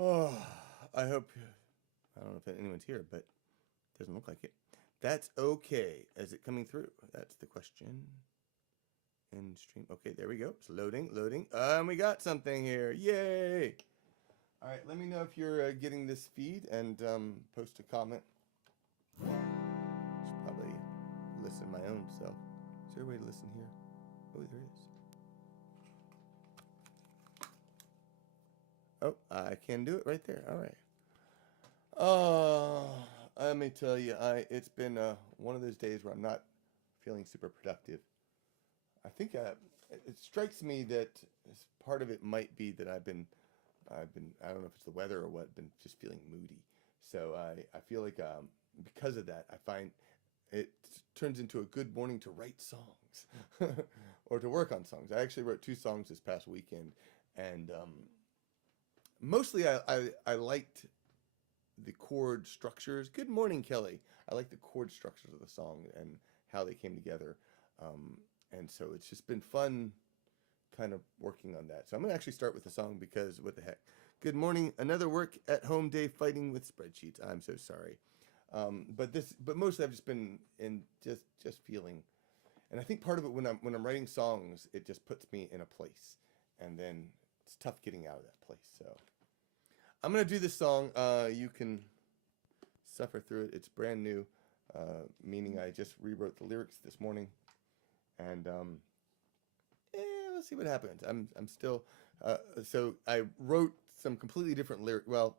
Oh, I hope, I don't know if anyone's here, but it doesn't look like it. That's okay. Is it coming through? That's the question. In stream. Okay, there we go. It's loading, loading. We got something here. Yay! All right, let me know if you're getting this feed and post a comment. Should probably listen my own self. Is there a way to listen here? Oh, there is. Oh, I can do it right there. All right. Let me tell you, it's been one of those days where I'm not feeling super productive. I think it strikes me that part of it might be that I've been I don't know if it's the weather or what, been just feeling moody. So I feel like because of that, I find it turns into a good morning to write songs or to work on songs. I actually wrote 2 songs this past weekend, and mostly I liked the chord structures. Good morning, Kelly. I like the chord structures of the song and how they came together. And so it's just been fun kind of working on that. So I'm going to actually start with the song because what the heck. Good morning. Another work at home day fighting with spreadsheets. I'm so sorry. But mostly I've just been in just feeling. And I think part of it when I'm writing songs, it just puts me in a place. And then it's tough getting out of that place. So I'm going to do this song. You can suffer through it. It's brand new, meaning I just rewrote the lyrics this morning. And let's see what happens. I'm still so I wrote some completely different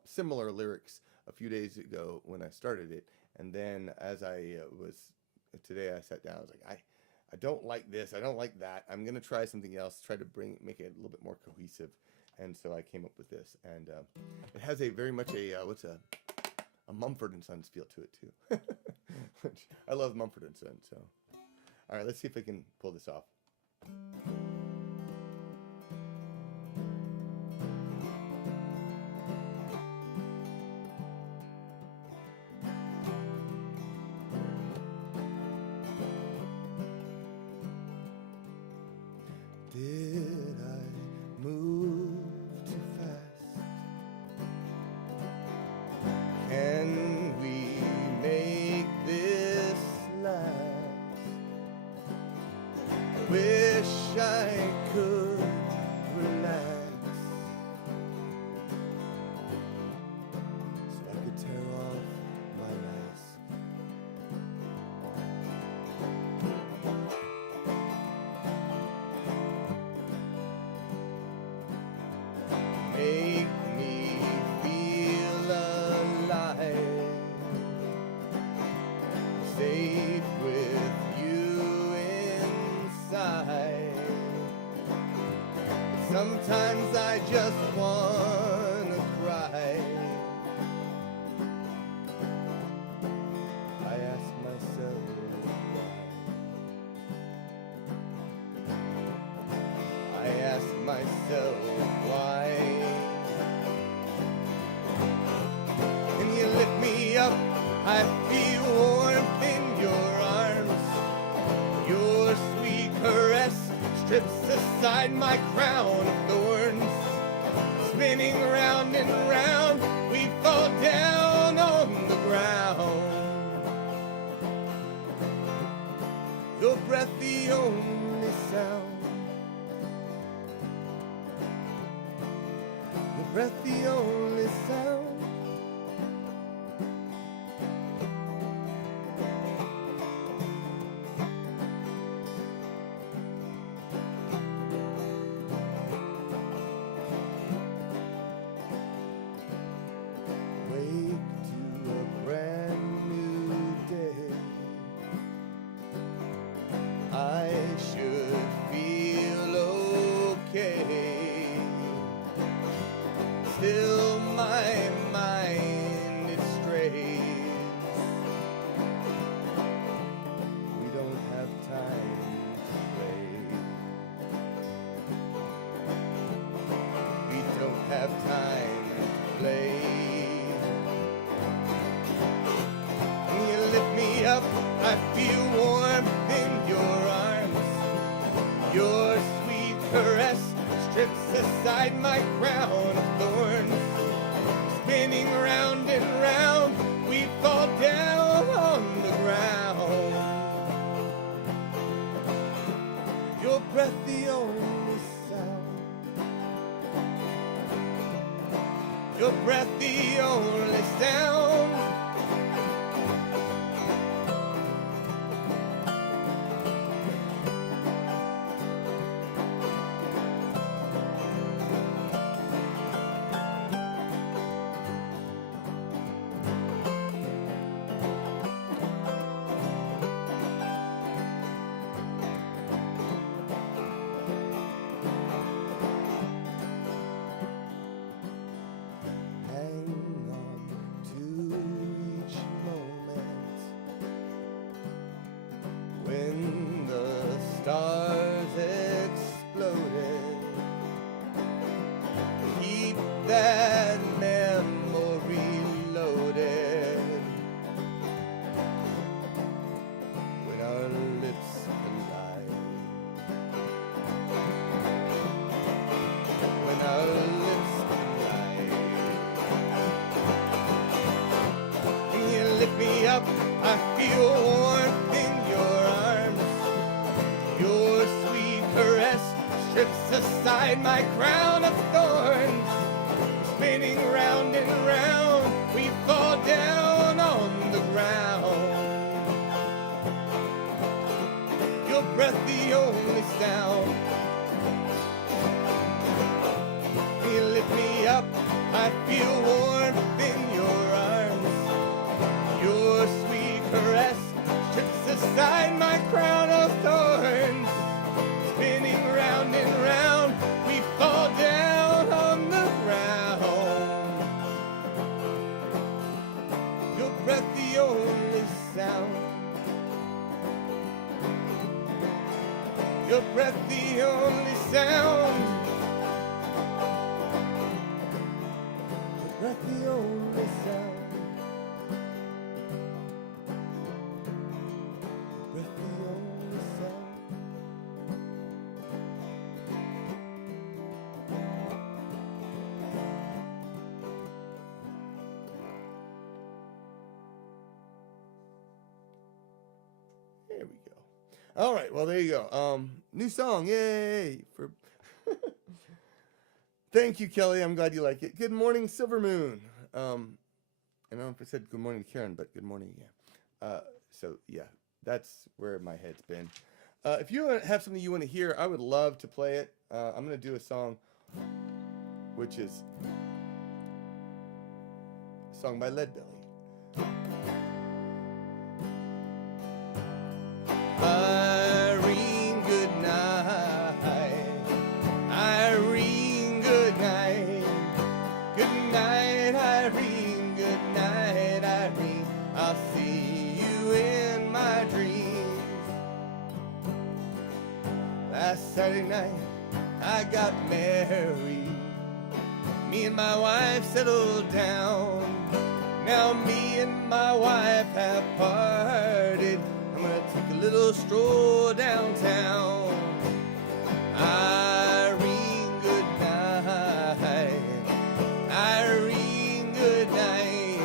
similar lyrics a few days ago when I started it, and then as I was today, I sat down. I was like, I don't like this. I don't like that. I'm gonna try something else. Try to make it a little bit more cohesive, and so I came up with this, and it has a very much a Mumford and Sons feel to it too. Which I love Mumford and Sons. So. All right, let's see if I can pull this off. Did I move too fast? Can we make this last? Wish I could relax so I could tear off my mask. Make me feel alive, safe with you inside. Sometimes I just wanna cry. I ask myself why. I ask myself why. Can you lift me up? I feel warmth in your arms. Your sweet caress strips aside my crown of thorns. Spinning round and round, we fall down on the ground. Your breath the only sound. Your breath the only sound. I should feel okay. Still my mind it strays. We don't have time to play. We don't have time to play. Can you lift me up? I feel warmth in your arms. Your sweet caress strips aside my crown of thorns. Your breath the only sound. When the stars exploded, keep that memory loaded. When our lips collide, when our lips collide, when you lift me up, I feel warmth in your arms. Your sweet caress strips aside my crown of thorns. Spinning round and round, we fall down on the ground. Your breath the only sound. You lift me up, I feel warmth in your arms. Your sweet caress strips aside my crown of thorns. Spinning round and round, we fall down on the ground. Your breath the only sound. Your breath the only sound. Your breath the only sound. There we go. All right, well, there you go. New song, yay! Thank you, Kelly. I'm glad you like it. Good morning, Silver Moon. I don't know if I said good morning to Karen, but good morning, yeah. So, yeah, that's where my head's been. If you have something you want to hear, I would love to play it. I'm going to do a song, which is a song by Leadbelly. Irene, good night. Irene, good night. Good night, Irene. Good night, Irene. I'll see you in my dreams. Last Saturday night, I got married. Me and my wife settled down. Now me and my wife have parted. I'm gonna take a little stroll downtown. Irene, good night. Irene, good night.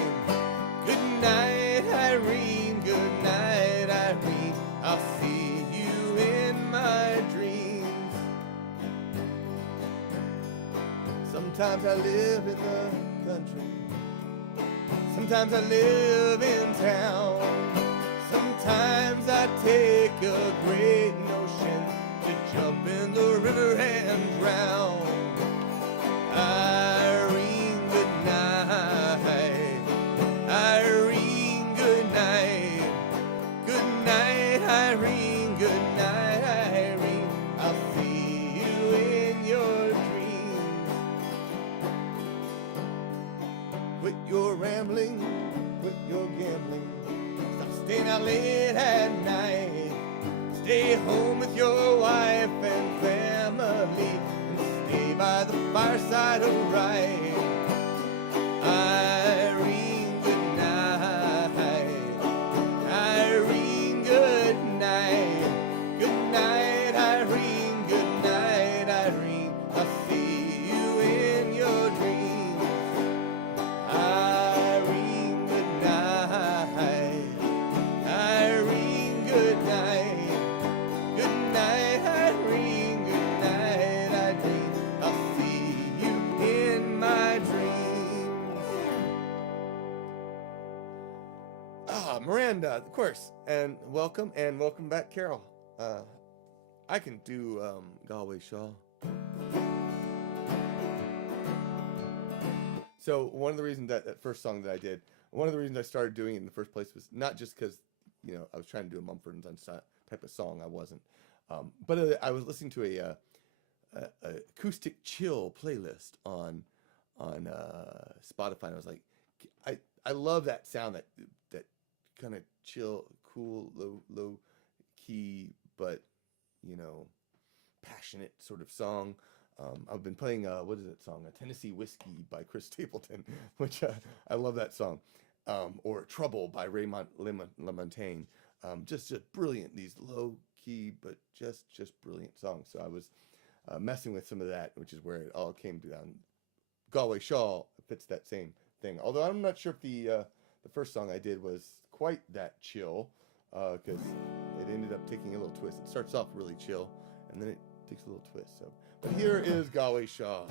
Good night, Irene. Good night, Irene. I'll see you in my dreams. Sometimes I live in the country. Sometimes I live in town. Sometimes I take a great notion to jump in the river and drown. Irene, good night. Irene, good night. Good night, Irene. Good night, Irene. I'll see you in your dreams. Quit your rambling, quit your gambling. Stop staying out late at night. Stay home with your wife and family, and stay by the fireside of right. Irene, good night. Irene, good night. Good night, Irene. Good night, Irene. I'll see you in your dreams. Irene, good night. Irene, good night. Good night, Irene. Good night, Irene. I'll see you in my Miranda, of course, and welcome back, Carol. I can do Galway Shaw. So one of the reasons that first song that I did, one of the reasons I started doing it in the first place was not just because, I was trying to do a Mumford & Sons type of song. I wasn't. But I was listening to a acoustic chill playlist on Spotify, and I was like, I love that sound, that kind of chill, cool, low key, but passionate sort of song. I've been playing what is that song? A Tennessee Whiskey by Chris Stapleton, which I love that song. Or Trouble by Ray LaMontagne. Just brilliant. These low key but just brilliant songs. So I was messing with some of that, which is where it all came down. Galway Shaw fits that same thing. Although I'm not sure if the first song I did was quite that chill, because it ended up taking a little twist. It starts off really chill, and then it takes a little twist. So, but here is Galway Shaw.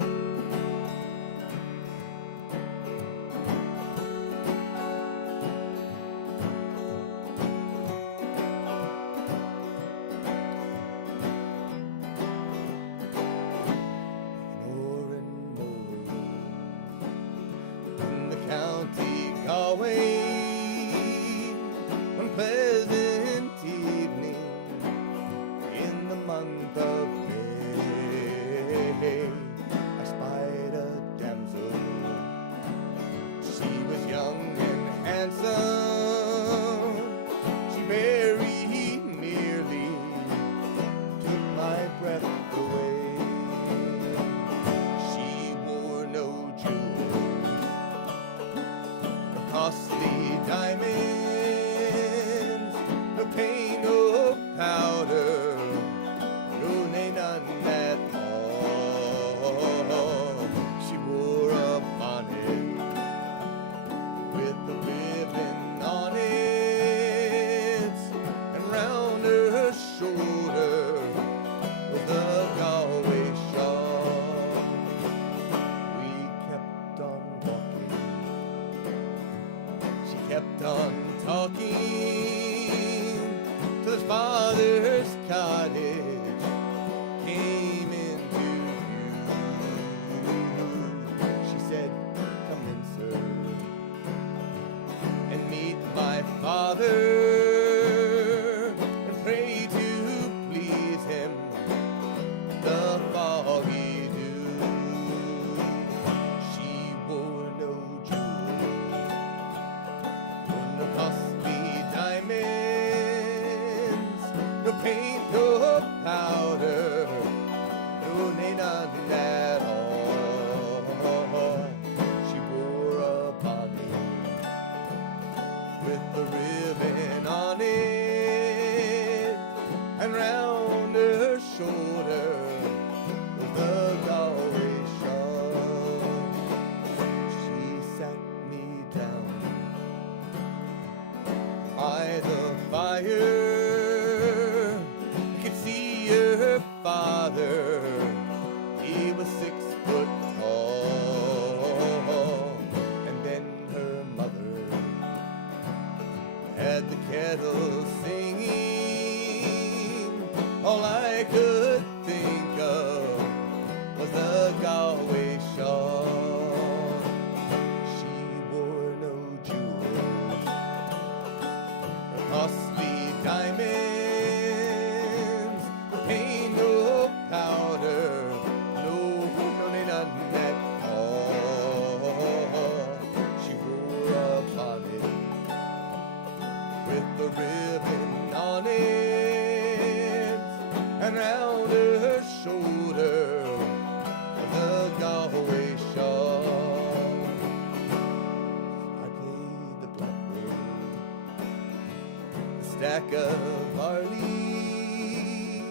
Of barley,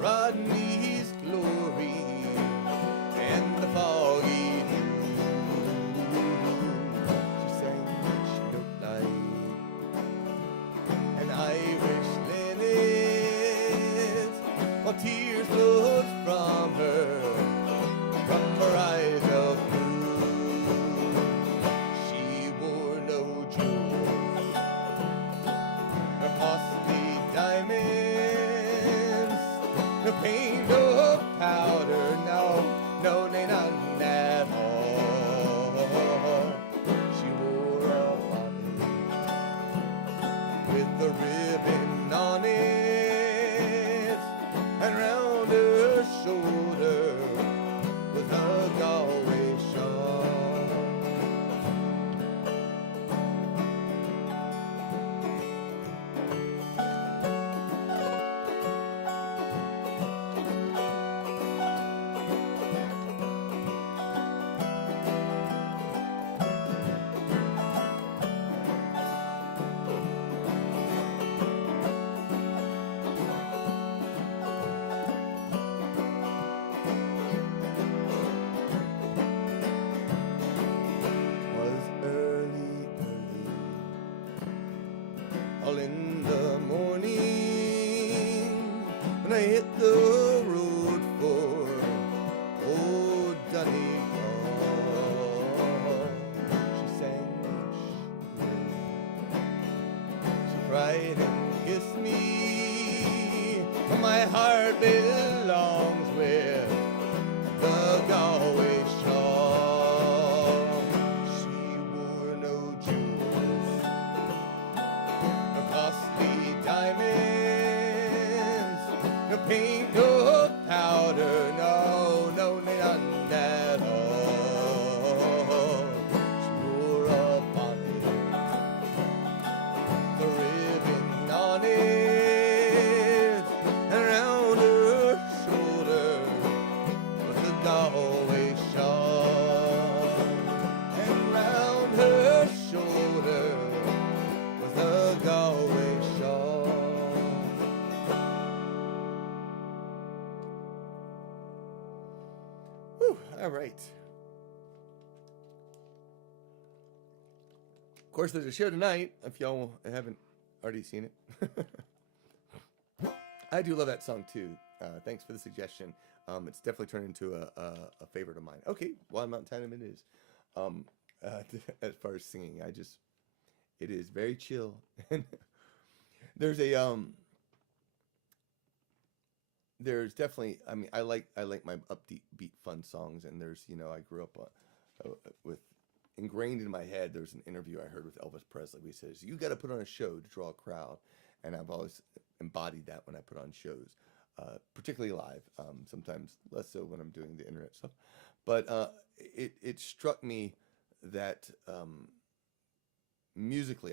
Rodney's glory, and the foggy dew. She sang she looked like an Irish linnet, while tears flowed from her eyes of blue. She wore no jewels hit the road for old Donegal. She sang each day. She cried and kissed me. My heart belongs with the Galway shawl. She wore no jewels, no costly diamonds, no paint, no powder, none at all. She wore a bonnet, the ribbon on it, and around her shoulder was the Galway shawl, and round her shoulder was the Galway shawl. Whew, all right. Of course, there's a show tonight, if y'all haven't already seen it. I do love that song, too. Thanks for the suggestion. It's definitely turned into a favorite of mine. Okay, Wild Mountain Time it is. As far as singing, it is very chill. There's there's definitely, I mean, I like my upbeat, beat, fun songs, and there's, I grew up with, ingrained in my head, there's an interview I heard with Elvis Presley where he says, you got to put on a show to draw a crowd, and I've always embodied that when I put on shows, particularly live, sometimes less so when I'm doing the internet stuff, but it struck me that musically,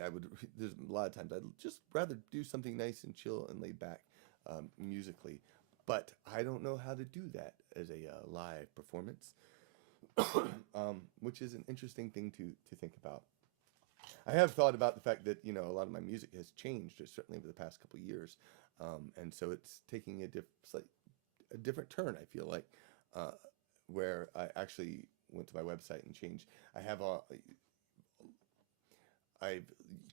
there's a lot of times I'd just rather do something nice and chill and laid back musically, but I don't know how to do that as a live performance, which is an interesting thing to think about. I have thought about the fact that, a lot of my music has changed, certainly over the past couple of years, and so it's taking a different turn, I feel like, where I actually went to my website and changed. I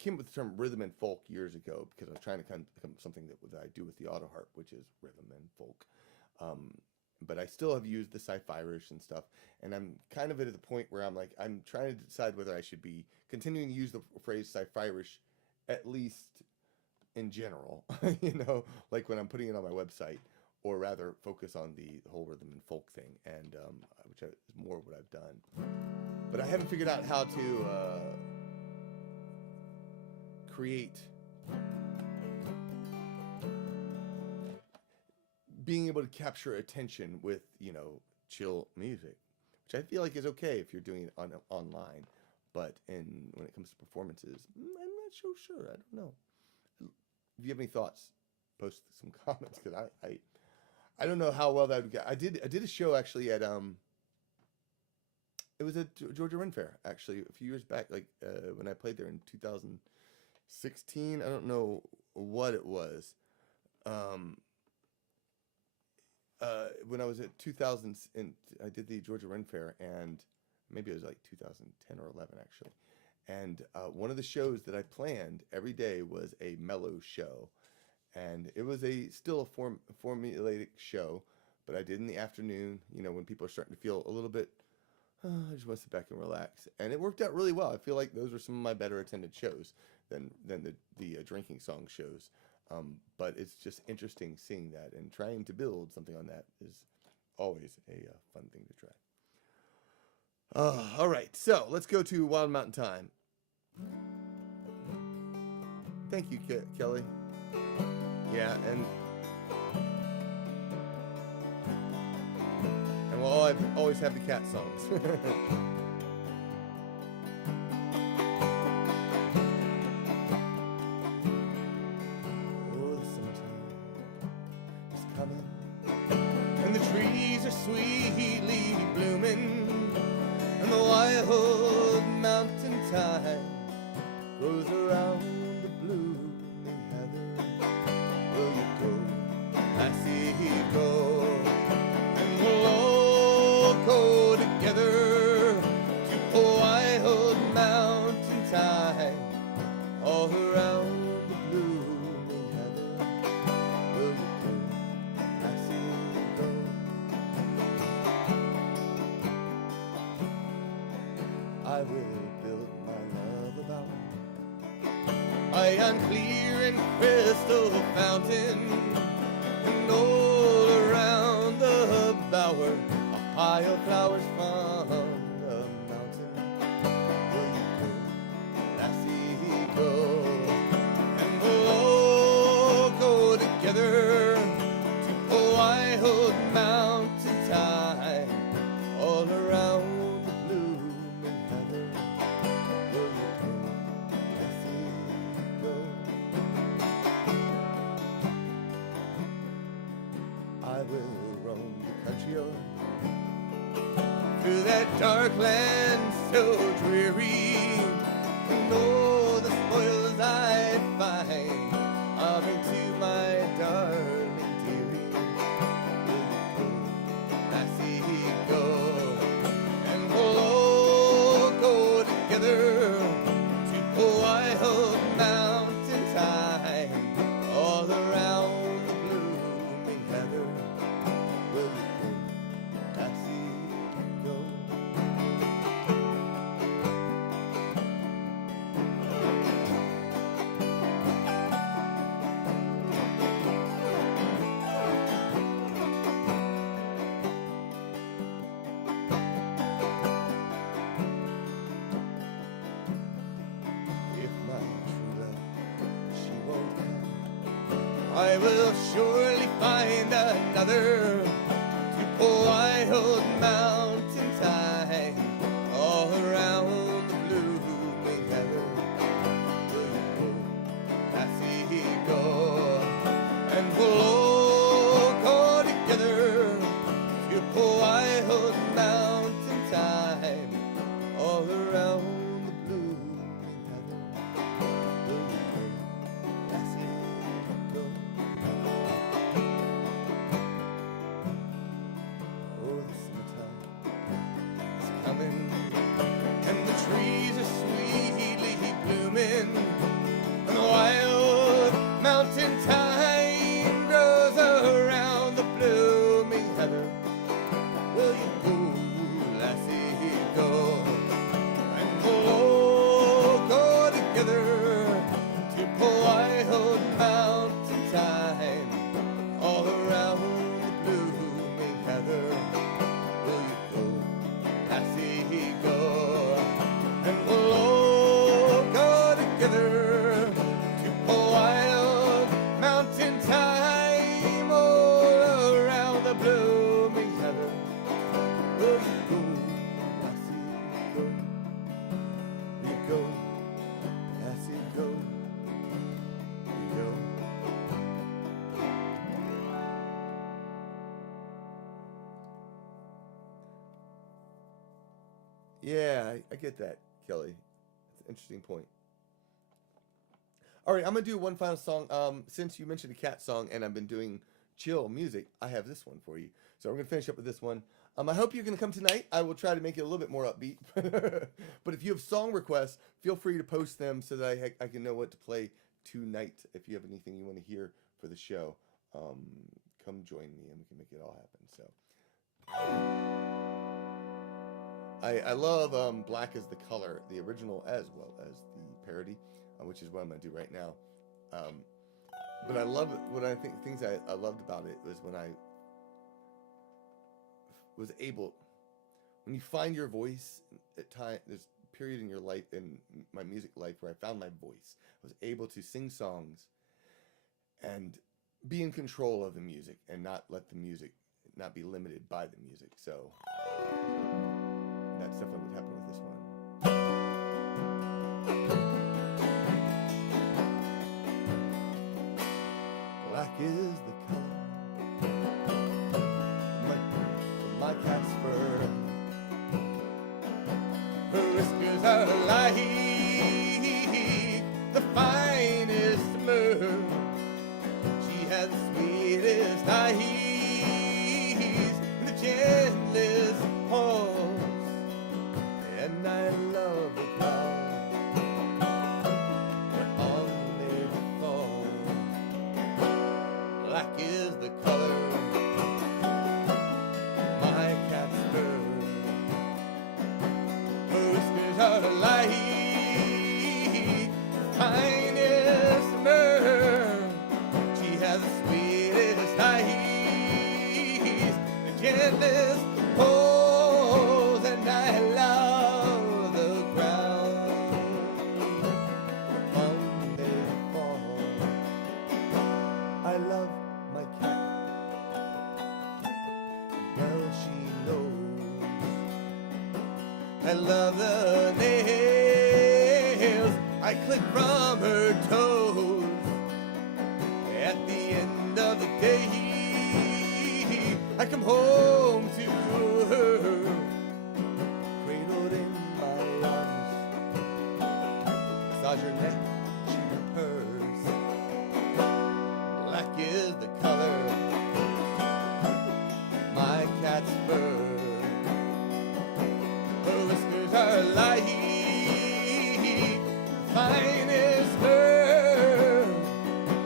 came up with the term rhythm and folk years ago because I was trying to kind of become something that I do with the auto harp, which is rhythm and folk. But I still have used the sci-fi-ish and stuff, and I'm kind of at the point where I'm trying to decide whether I should be continuing to use the phrase sci-fi-ish, at least in general, like when I'm putting it on my website, or rather focus on the whole rhythm and folk thing, and which is more what I've done. But I haven't figured out how to create being able to capture attention with, chill music, which I feel like is okay if you're doing it online, but when it comes to performances, I'm not so sure. I don't know. If you have any thoughts, post some comments, because I don't know how well that would go. I did a show actually at it was at Georgia Ren Fair actually a few years back, when I played there in 2016. I don't know what it was. When I was at 2000, and I did the Georgia Ren Fair, and maybe it was like 2010 or 11 actually. And one of the shows that I planned every day was a mellow show, and it was still a formulaic show, but I did in the afternoon, when people are starting to feel a little bit, I just want to sit back and relax, and it worked out really well. I feel like those were some of my better attended shows than the drinking song shows. But it's just interesting seeing that, and trying to build something on that is always a fun thing to try. All right, so let's go to Wild Mountain Time. Thank you, Kelly. Yeah, and we'll always have the cat songs. Sweetly blooming, and the wild mountain thyme grows around the blooming heather. Will you go? I see you go, and we'll all go together to a wild mountain thyme all around the blooming heather. Will you go? I will build my love about. By yon clear and crystal fountain, and all around the bower, a pile of flowers from the mountain. Will you go, lassie, go? And we'll all go together to Wild Mountain Thyme, all around the blooming heather. Will you go, lassie, go? I will roam the country o'er, through that dark land so dreary, and all the spoils I'd find, I'll bring to my darling dearie. Will you go, lassie, go? And we'll all go together to Wild Mountain Thyme, all around the blooming heather. Will you go, lassie, go? If my true love, she won't come, I will surely find another to Wild Mountain Thyme, all around the blooming heather. Will you go, lassie, go? And we'll all go together to Wild Mountain Thyme, all around the blooming heather. Will you go, lassie, go? Oh, the summertime is coming, and the trees are sweetly blooming, and the Wild Mountain Thyme grows around the blooming heather. Will you go, lassie, go? And we'll all go together to Wild Mountain Thyme, all around the blooming heather. Will you go, lassie, go? And we'll all go together to Wild Mountain Thyme, all around the blooming heather. Will you go, lassie, go? Will you go, lassie, go? Will you go? Yeah, I get that, Kelly. That's an interesting point. All right, I'm gonna do one final song. Since you mentioned a cat song, and I've been doing chill music, I have this one for you. So we're gonna finish up with this one. I hope you're gonna come tonight. I will try to make it a little bit more upbeat. But if you have song requests, feel free to post them so that I can know what to play tonight. If you have anything you want to hear for the show, come join me and we can make it all happen. So I love Black is the Color, the original as well as the parody, which is what I'm gonna do right now. But I love it. What I think things I loved about it was when I was able, when you find your voice at time, there's a period in your life, in my music life, where I found my voice. I was able to sing songs and be in control of the music and not let the music, not be limited by the music. So that's definitely what happened with this one. Black is the color of my cat's fur. Her whiskers are light, the finest myrrh. She has the sweetest eyes, the gentlest pulse, and I love the ground when on they fall. Black is the color my cat's fur. Her whiskers are her light, finest myrrh. She has the sweetest eyes, the gentlest pose, and I love the ground on they fall. I love my cat. Well, she knows. I love the nails I clip from her toes. At the end of the day, I come home to her, Cradled in my arms. massage her neck, chew her purse. Black is the color of my cat's fur. Her whiskers are light, finest fur.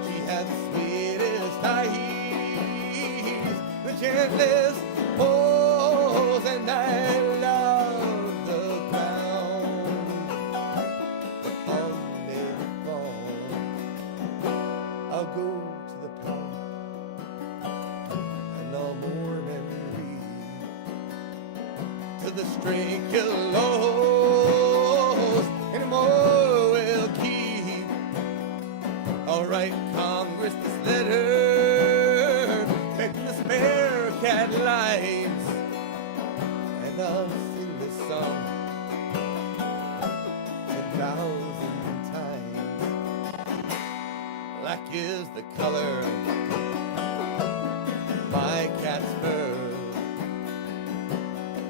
She has the sweetest eyes, the gentlest pose, and I love the ground on they fall. I'll go to the pound and I'll mourn and read To the string kills, and more will keep. I'll write Congress this letter, begging the spare cat lines, and I'll sing this song 10,000 times. Black is the color of my cat's fur.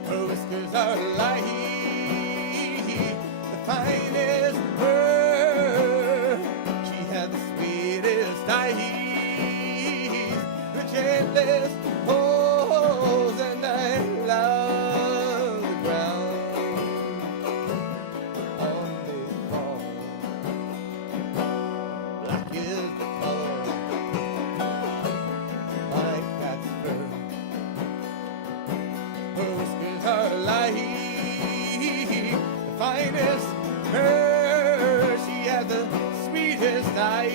Her whiskers are light, the finest fur. She has the sweetest eyes, the gentlest pose, and I love the ground on they fall. Black is the color of my cat's fur. Her whiskers are light, the finest fur. She has the sweetest eyes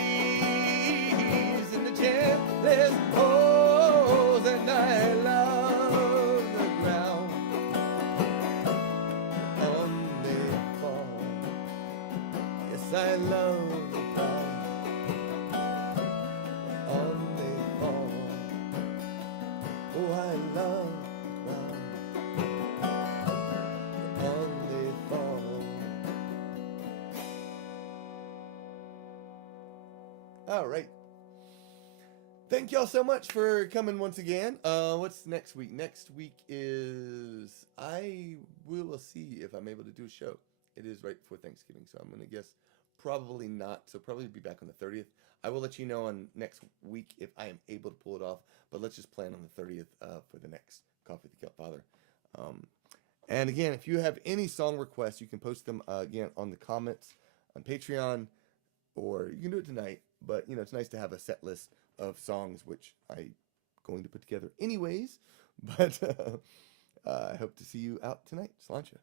and the gentlest pose, and I love the ground on they fall. Yes, I love the ground on they fall. Oh, I love the ground on they fall. All right. Thank y'all so much for coming once again. What's next week? Next week is we will see if I'm able to do a show. It is right before Thanksgiving, so I'm gonna guess probably not. So probably be back on the 30th. I will let you know on next week if I am able to pull it off. But let's just plan on the 30th for the next Coffee with the Father. And again, if you have any song requests, you can post them again on the comments on Patreon, or you can do it tonight. But it's nice to have a set list of songs, which I'm going to put together anyways. But I hope to see you out tonight. Sláinte.